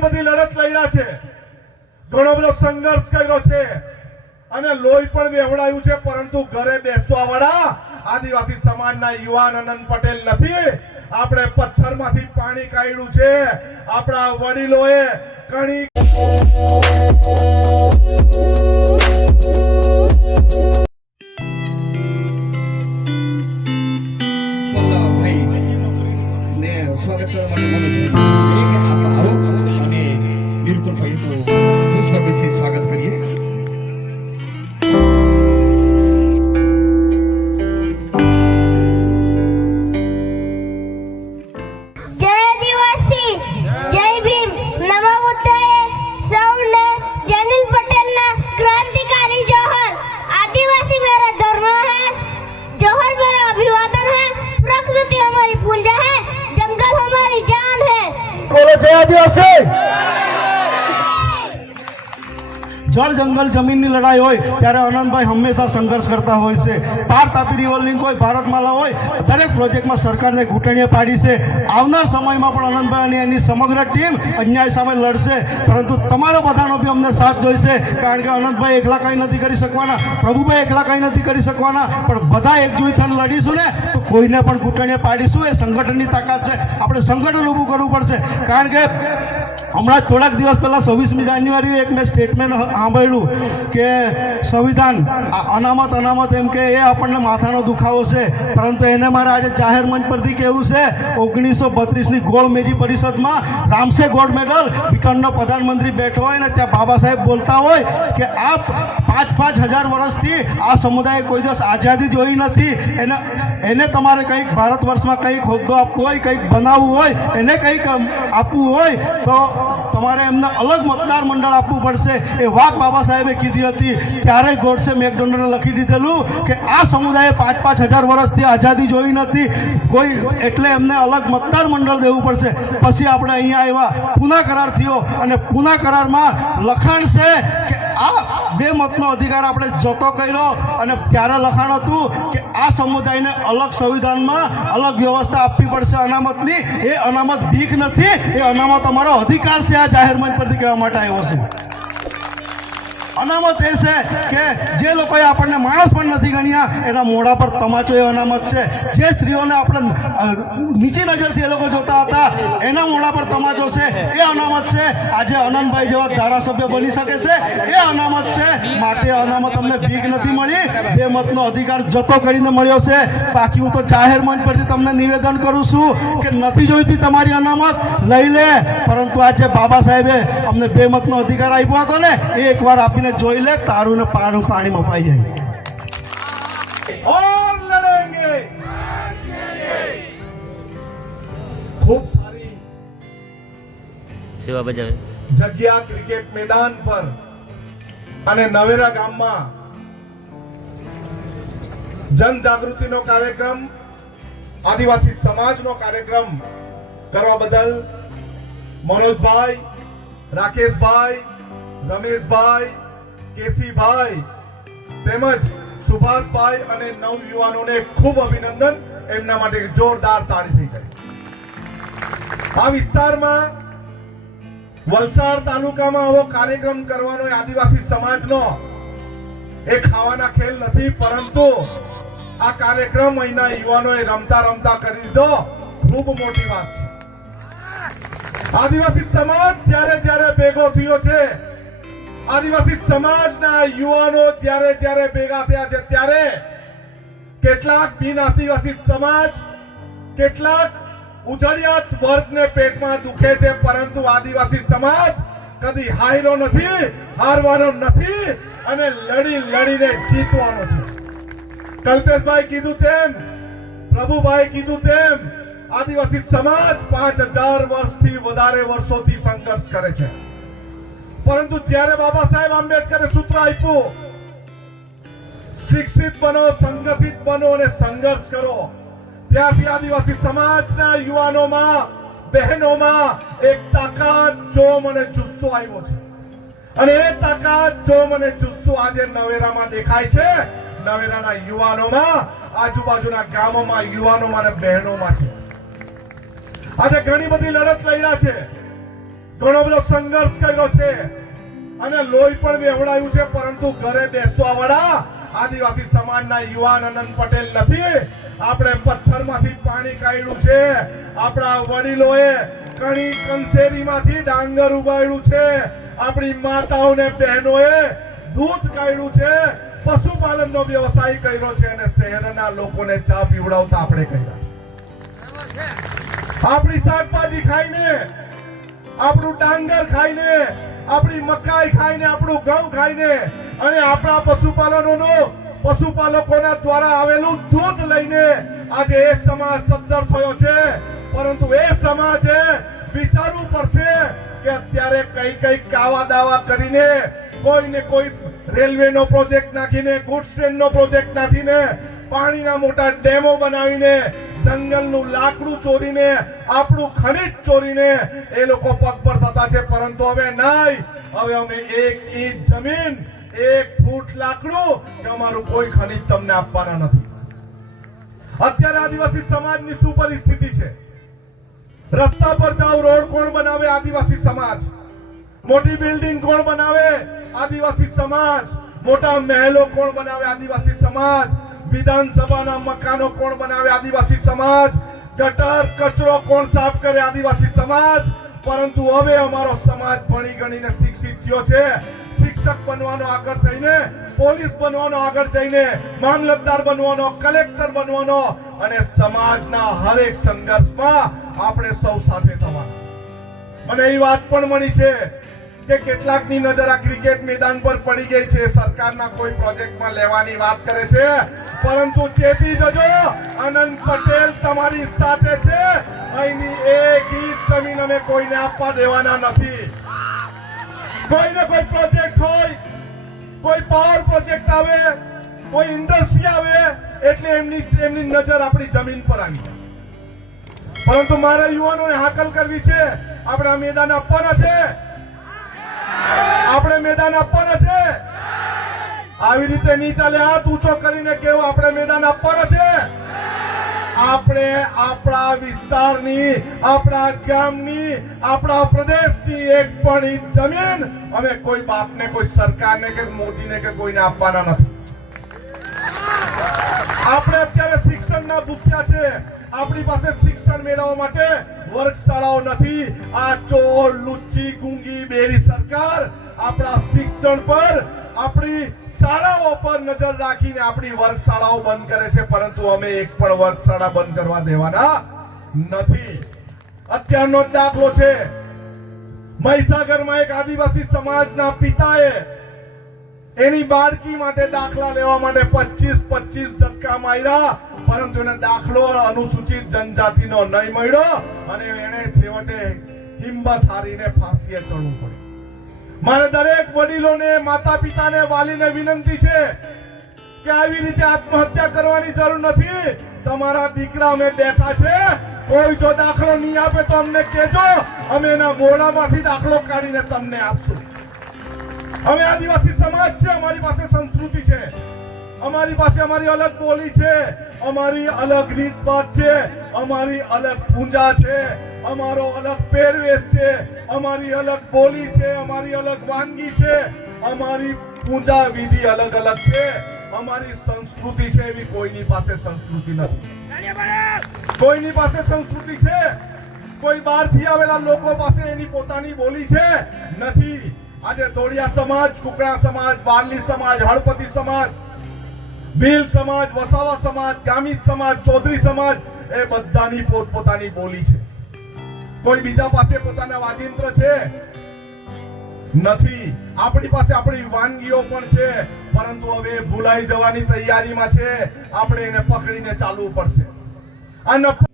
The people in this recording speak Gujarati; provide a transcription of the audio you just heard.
ઘણી બધી લડત લડ્યા છે. ઘણો બધો સંઘર્ષ કર્યો છે. અને લોહી પણ વેવડાયું છે, પરંતુ ઘરે બેસવા વાળા આદિવાસી સમાજના યુવાન અનંત પટેલ નથી. આપણે પથ્થરમાંથી પાણી કાઢ્યું છે. આપણા વડીલોએ કણી જય જળ જંગલ જમીનની લડાઈ હોય ત્યારે અનંતભાઈ હંમેશા સંઘર્ષ કરતા હોય છે. પાર તાપી રિવર લિંક હોય, ભારતમાલા હોય, દરેક પ્રોજેક્ટમાં સરકારને ઘૂંટણીએ પાડી છે. આવનાર સમયમાં પણ અનંતભાઈ અને એની સમગ્ર ટીમ અન્યાય સામે લડશે. પરંતુ તમારો બધાનો બી અમને સાથ જોઈશે, કારણ કે અનંતભાઈ એકલા કંઈ નથી કરી શકવાના, પ્રભુભાઈ એકલા કંઈ નથી કરી શકવાના, પણ બધા એકજૂથ થઈને લડીશું ને કોઈને પણ ઘૂંટણીએ પાડીશું, એ સંગઠનની તાકાત છે. આપણે સંગઠન ઊભું કરવું પડશે. કારણ કે હમણાં થોડાક દિવસ પહેલાં છવ્વીસમી જાન્યુઆરીએ એક મેં સ્ટેટમેન્ટ સાંભળ્યું કે સંવિધાન અનામત અનામત એમ કે એ આપણને માથાનો દુખાવો છે. પરંતુ એને મારે આજે જાહેર મંચ પરથી કહેવું છે, ઓગણીસો બત્રીસની ગોળ મેજી પરિષદમાં રામસે ગોલ્ડ મેડલ વિકન્ડનો પ્રધાનમંત્રી બેઠો હોય ને ત્યાં બાબા સાહેબ બોલતા હોય કે આ પાંચ પાંચ હજાર વર્ષથી આ સમુદાયે કોઈ દિવસ આઝાદી જોઈ નથી. એને એને તમારે કંઈક ભારત વર્ષમાં કંઈક હોદ્દો આપવો હોય, કંઈક બનાવવું હોય, એને કંઈક આપવું હોય, તો તમારે એમને અલગ મતદાર મંડળ આપવું પડશે. એ વાત બાબા સાહેબે કીધી હતી. ત્યારે ગોડસે મેકડોનલ્ડે લખી દીધેલું કે આ સમુદાયે પાંચ પાંચ હજાર વર્ષથી આઝાદી જોઈ નથી. કોઈ એટલે એમને અલગ મતદાર મંડળ દેવું પડશે. પછી આપણે અહીંયા આવ્યા. પુના કરાર થયો અને પુના કરારમાં લખાણ છે કે આ બે મતનો અધિકાર આપણે જતો કર્યો અને ત્યારે લખાણ હતું કે આ સમુદાયને અલગ સંવિધાનમાં અલગ વ્યવસ્થા આપવી પડશે અનામતની. એ અનામત ભીખ નથી, એ અનામત અમારો અધિકાર છે આ જાહેર મંચ પરથી કહેવા માટે આવ્યો છું. અનામત એ છે કે જે લોકોએ આપણને માણસ પણ નથી ગણ્યા, એના મોઢા પર તમાચો એ અનામત છે. જે સ્ત્રીઓને આપણે નીચી નજરથી એ લોકો જોતા એના મોઢા પર તમાચો છે, એ અનામત છે. આજે અનંતભાઈ જેવા ધારાસભ્ય બની શકે છે, એ અનામત છે. માટે અનામત અમને ભીખ નથી મળી. બે મતનો અધિકાર જતો કરીને મળ્યો છે. બાકી હું તો જાહેર મંચ પરથી તમને નિવેદન કરું છું કે નથી જોઈતી તમારી અનામત, લઈ લે. પરંતુ આજે બાબા સાહેબે અમને બે મતનો અધિકાર આપ્યો હતો ને, એ એકવાર આપીને જોઈ લે, તારું ને પાણી પાણીમાં પાઈ જાય. સેવા બજાવે. જગ્યા ક્રિકેટ મેદાન પર અને નવેરા ગામમાં જનજાગૃતિનો કાર્યક્રમ, આદિવાસી સમાજનો કાર્યક્રમ કરવા બદલ મનોજભાઈ, રાકેશભાઈ, રમેશભાઈ, કેસીભાઈ તેમજ સુભાષભાઈ અને નવ યુવાનોને ખૂબ અભિનંદન. એમના માટે જોરદાર તાળી થઈ જાય આ વિસ્તારમાં વલસાડ તાલુકામાં આવો કાર્યક્રમ કરવાનો આદિવાસી સમાજનો એ ખાવાના ખેલ નથી, પરંતુ આ કાર્યક્રમ અહીંના યુવાનોએ રમતા રમતા કરી દીધો. ખૂબ મોટી વાત છે. આદિવાસી સમાજ જ્યારે જ્યારે ભેગો થયો છે, આદિવાસી સમાજના યુવાનો જ્યારે જ્યારે ભેગા થયા છે, ત્યારે કેટલાક બિન આદિવાસી સમાજ, કેટલાક ઉજળિયાત વર્ગને પેટમાં દુખે છે, પરંતુ આદિવાસી સમાજ કદી હાર્યો નથી, હારવાનો નથી અને લડી લડીને જીતવાનો છે. કલ્પેશભાઈ કીધું તેમ, પ્રભુભાઈ કીધું તેમ, આદિવાસી સમાજ પાંચ હજાર વર્ષથી વધારે વર્ષોથી સંઘર્ષ કરે છે. પરંતુ જ્યારે બાબા સાહેબ આંબેડકરે સૂત્ર આપ્યું, શિક્ષિત બનો, સંગઠિત બનો અને સંઘર્ષ કરો ત્યારથી આદિવાસી સમાજના યુવાનોમાં, બહેનોમાં એક તાકાત, જોમ અને જુસ્સો આવ્યો છે. અને એ તાકાત, જોમ અને જુસ્સો આજે નવેરામાં દેખાય છે. નવેરાના યુવાનોમાં, આજુબાજુના ગામોમાં, યુવાનોમાં અને બહેનોમાં છે. આજે ઘણી બધી લડત લડ્યા છે. ઘણો બધો સંઘર્ષ કર્યો છે. અને લોહી પણ વેવડાયું છે, પરંતુ ઘરે બેસવા વાળા આદિવાસી સમાજના યુવાન અનંત પટેલ નથી આપણે પથ્થરમાંથી પાણી કાઢ્યું છે. આપણા વડીલોએ કણી કંસેરીમાંથી ડાંગર ઉગાડ્યું છે. આપણી માતાઓને બહેનોએ દૂધ કાઢ્યું છે. પશુપાલનનો વ્યવસાય કર્યો છે અને શહેરના લોકોને ચા પીવડાવતા આપણે કર્યા આપણી શાકભાજી ખાઈને, આપણું ડાંગર ખાઈને આપણી મકાઈ ખાઈને, આપણું ઘઉં ખાઈને અને આપણા પશુપાલનોનો પશુપાલકોના દ્વારા આવેલું દૂધ લઈને આજે એ સમાજ સદ્ધર થયો છે. પરંતુ એ સમાજે વિચારવું પડશે કે અત્યારે કઈ કઈ કાવા દાવા કરીને કોઈને કોઈ રેલવેનો પ્રોજેક્ટ નાખીને ગુડ્સ ટ્રેનનો પ્રોજેક્ટ નાખીને પાણીના મોટા ડેમો બનાવીને, જંગલનું લાકડું ચોરીને, આપણું ખનિજ ચોરીને એ લોકો પગ પર થતા છે. પરંતુ હવે નહીં. હવે અમે એક ઈંચ જમીન, એક ફૂટ લાકડું કે અમારું કોઈ ખનિજ તમને આપવાના નથી. અત્યારે આદિવાસી સમાજની શું પરિસ્થિતિ છે. રસ્તા પર જાઓ, રોડ કોણ બનાવે? આદિવાસી સમાજ. મોટી બિલ્ડિંગ કોણ બનાવે? આદિવાસી સમાજ. મોટા મહેલો કોણ બનાવે? આદિવાસી સમાજ. વિધાનસભાના મકાનો કોણ બનાવે આદિવાસી સમાજ? ગટર, કચરો કોણ સાફ કરે આદિવાસી સમાજ? પરંતુ હવે અમારો સમાજ ભણી ગણીને શિક્ષિત થયો છે. શિક્ષક બનવાનો આગળ થઈને, પોલીસ બનવાનો આગળ જઈને મામલતદાર બનવાનો, કલેક્ટર બનવાનો અને સમાજના હરેક સંઘર્ષમાં આપણે સૌ સાથે થવાનું. મને એ વાત પણ મળી છે. કે કેટલાકની નજર આ ક્રિકેટ મેદાન પર પડી ગઈ છે. સરકારના કોઈ પ્રોજેક્ટમાં લેવાની વાત કરે છે. પરંતુ ચેતી જજો આનંદ પટેલ તમારી સાથે છે. અહીંની એક ઇંચ જમીન અમે કોઈને આપવા દેવાના નથી. કોઈને કોઈ પ્રોજેક્ટ હોય, કોઈ પાવર પ્રોજેક્ટ આવે, કોઈ ઇન્ડસ્ટ્રી આવે, એટલે એમની એમની નજર આપણી જમીન પર આવી જાય. પરંતુ મારા યુવાનોને હાકલ કરવી છે. આપણે મેદાન આપવાના છે. આપણે મેદાન આપવાના છે. આવી રીતે નહીં ચાલે હાથ ઊંચો કરીને કેવું આપણે મેદાન આપવાના છે? આપણે આપણા વિસ્તારની, આપણા ગામની, આપણા પ્રદેશની એક પણ જમીન અમે કોઈ બાપને, કોઈ સરકારને કે મોદીને કે કોઈને આપવાના નથી. આપણે અત્યારે શિક્ષણના ભૂખ્યા છે. આપણી પાસે શિક્ષણ મેળવવા માટે વર્ગશાળાઓ નથી. આ ચોર, લુચ્ચી, ગુંગી, બેરી સરકાર આપણા શિક્ષણ પર, આપણી શાળાઓ પર નજર રાખીને આપણી વર્ગશાળાઓ બંધ કરે છે. પરંતુ અમે એક પણ વર્ગશાળા બંધ કરવા દેવાના નથી. અત્યારનો દાખલો છે. મહીસાગરમાં એક આદિવાસી સમાજના પિતાએ એની બાળકી માટે દાખલા લેવા માટે પચીસ પચીસ ધક્કા માર્યા, પરંતુ એને દાખલો અનુસૂચિત જનજાતિનો નહીં મળ્યો અને એને છેવટે હિંમત હારીને ફાંસીએ ચડવું પડ્યું. મારે દરેક વડીલોને માતા પિતાને વાલીને વિનંતી છે કે આવી રીતે આત્મહત્યા કરવાની જરૂર નથી. તમારા દીકરા અમે બેઠા છે. કોઈ જો દાખલો નહીં આપે તો અમને કહેજો. અમે એના મોડામાંથી દાખલો કાઢીને તમને આપશું. અમે આદિવાસી સમાજ છે અમારી પાસે સંસ્કૃતિ છે અમારી પાસે અમારી અલગ બોલી છે અમારી અલગ રીત બાત છે અમારી અલગ પૂજા છે અમારો અલગ પહેરવેશ છે અમારી અલગ બોલી છે અમારી અલગ વાનગી છે અમારી પૂજા વિધિ અલગ અલગ છે અમારી સંસ્કૃતિ છે એવી કોઈની પાસે સંસ્કૃતિ નથી કોઈની પાસે સંસ્કૃતિ છે કોઈ બહારથી આવેલા લોકો પાસે એની પોતાની બોલી છે નથી આજે ધોળિયા સમાજ કુકડા સમાજ, વારલી સમાજ, હળપતિ સમાજ, ભીલ સમાજ, વસાવા સમાજ, ગામિત સમાજ, ચૌધરી સમાજ, એ બધાની પોતપોતાની બોલી છે. કોઈ બીજા પાસે પોતાના વાજિંત્ર છે? નથી. આપણી પાસે આપણી વાનગીઓ પણ છે, પરંતુ હવે ભૂલાઈ જવાની તૈયારીમાં છે. આપણે એને પકડીને ચાલવું પડશે. નફો